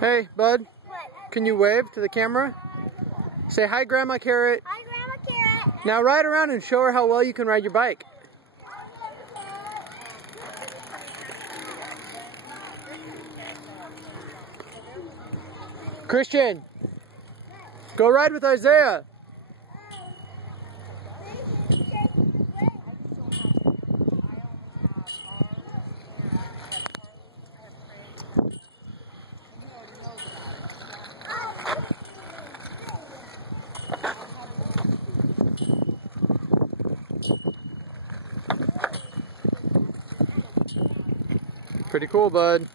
Hey, bud. What? Can you wave to the camera? Say hi, Grandma Carrot. Hi, Grandma Carrot. Now ride around and show her how well you can ride your bike. Christian, go ride with Isaiah. Pretty cool, bud.